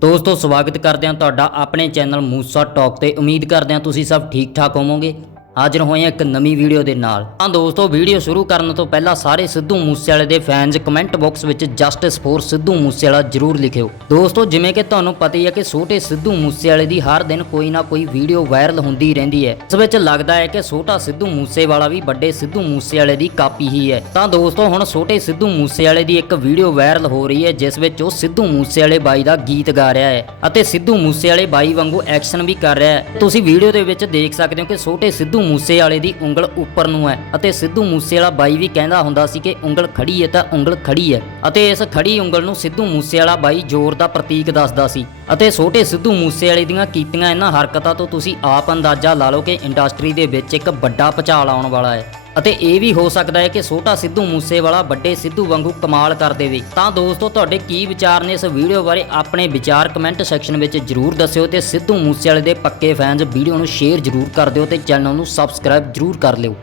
ਦੋਸਤੋ, ਸਵਾਗਤ ਕਰਦੇ ਹਾਂ ਤੁਹਾਡਾ ਆਪਣੇ ਚੈਨਲ ਮੂਸਾ ਟਾਕ ਤੇ। ਉਮੀਦ ਕਰਦੇ ਹਾਂ ਤੁਸੀਂ ਸਭ ਠੀਕ ਠਾਕ ਹੋਵੋਗੇ। ਹਾਜ਼ਰ ਹੋਏ ਹਾਂ ਇੱਕ ਨਵੀਂ ਵੀਡੀਓ ਦੇ ਨਾਲ। ਤਾਂ ਦੋਸਤੋ, ਵੀਡੀਓ ਸ਼ੁਰੂ ਕਰਨ ਤੋਂ ਪਹਿਲਾਂ ਸਾਰੇ ਸਿੱਧੂ ਮੂਸੇਵਾਲੇ ਦੇ ਫੈਨਸ ਕਮੈਂਟ ਬਾਕਸ ਵਿੱਚ ਜਸਟਿਸ ਫੋਰ ਸਿੱਧੂ ਮੂਸੇਵਾਲਾ ਜਰੂਰ ਲਿਖਿਓ। ਦੋਸਤੋ, ਜਿਵੇਂ ਕਿ ਤੁਹਾਨੂੰ ਪਤਾ ਹੀ ਹੈ ਕਿ ਛੋਟੇ ਸਿੱਧੂ ਮੂਸੇਵਾਲੇ ਦੀ ਹਰ ਦਿਨ ਕੋਈ ਨਾ ਕੋਈ ਵੀਡੀਓ ਵਾਇਰਲ ਹੁੰਦੀ ਰਹਿੰਦੀ ਹੈ। ਇਸ ਵਿੱਚ ਲੱਗਦਾ ਹੈ ਕਿ ਛੋਟਾ ਸਿੱਧੂ ਮੂਸੇਵਾਲਾ ਵੀ ਵੱਡੇ ਸਿੱਧੂ ਮੂਸੇਵਾਲੇ ਦੀ ਕਾਪੀ ਹੀ ਹੈ। ਤਾਂ ਦੋਸਤੋ, ਹੁਣ ਛੋਟੇ ਸਿੱਧੂ ਮੂਸੇਵਾਲੇ ਦੀ ਇੱਕ ਵੀਡੀਓ ਵਾਇਰਲ ਹੋ ਰਹੀ ਹੈ, ਜਿਸ ਵਿੱਚ ਉਹ ਸਿੱਧੂ ਮੂਸੇਵਾਲੇ ਬਾਈ ਦਾ ਗੀਤ ਗਾ ਰਿਹਾ ਹੈ ਅਤੇ ਸਿੱਧੂ ਮੂਸੇਵਾਲੇ ਬਾਈ ਵਾਂਗੂ ਐਕਸ਼ਨ ਵੀ ਕਰ ਰਿਹਾ ਹੈ। ਤੁਸੀਂ ਵੀਡੀਓ ਦੇ ਵਿੱਚ ਦੇਖ ਸਕਦੇ ਹੋ ਕਿ ਛੋਟੇ ਸਿੱਧੂ ਮੂਸੇਵਾਲੇ ਦੀ ਉਂਗਲ ਉੱਪਰ ਨੂੰ ਹੈ ਅਤੇ ਸਿੱਧੂ ਮੂਸੇਵਾਲਾ ਬਾਈ ਵੀ ਕਹਿੰਦਾ ਹੁੰਦਾ ਸੀ ਕਿ ਉਂਗਲ ਖੜੀ ਹੈ ਤਾਂ ਉਂਗਲ ਖੜੀ ਹੈ ਅਤੇ ਇਸ ਖੜੀ ਉਂਗਲ ਨੂੰ ਸਿੱਧੂ ਮੂਸੇਵਾਲਾ ਬਾਈ ਜ਼ੋਰ ਦਾ ਪ੍ਰਤੀਕ ਦੱਸਦਾ ਸੀ ਅਤੇ ਛੋਟੇ ਸਿੱਧੂ ਮੂਸੇਵਾਲੇ ਦੀਆਂ ਕੀਤੀਆਂ ਇਹਨਾਂ ਹਰਕਤਾਂ ਤੋਂ ਤੁਸੀਂ ਆਪ ਅੰਦਾਜ਼ਾ ਲਾ ਲਓ ਕਿ ਇੰਡਸਟਰੀ ਦੇ ਵਿੱਚ ਇੱਕ ਵੱਡਾ ਭੁਚਾਲ ਆਉਣ ਵਾਲਾ ਹੈ। ਅਤੇ ਇਹ ਵੀ ਹੋ ਸਕਦਾ ਹੈ ਕਿ ਛੋਟਾ ਸਿੱਧੂ ਮੂਸੇਵਾਲਾ ਵੱਡੇ ਸਿੱਧੂ ਵਾਂਗੂ ਕਮਾਲ ਕਰ ਦੇਵੇ। ਤਾਂ ਦੋਸਤੋ, ਤੁਹਾਡੇ ਕੀ ਵਿਚਾਰ ਨੇ ਇਸ ਵੀਡੀਓ ਬਾਰੇ ਆਪਣੇ ਵਿਚਾਰ ਕਮੈਂਟ ਸੈਕਸ਼ਨ ਵਿੱਚ ਜਰੂਰ ਦੱਸਿਓ ਤੇ ਸਿੱਧੂ ਮੂਸੇਵਾਲੇ ਦੇ ਪੱਕੇ ਫੈਨਸ ਵੀਡੀਓ ਨੂੰ ਸ਼ੇਅਰ ਜਰੂਰ ਕਰ ਦਿਓ ਤੇ ਚੈਨਲ ਨੂੰ ਸਬਸਕ੍ਰਾਈਬ ਜਰੂਰ ਕਰ ਲਿਓ।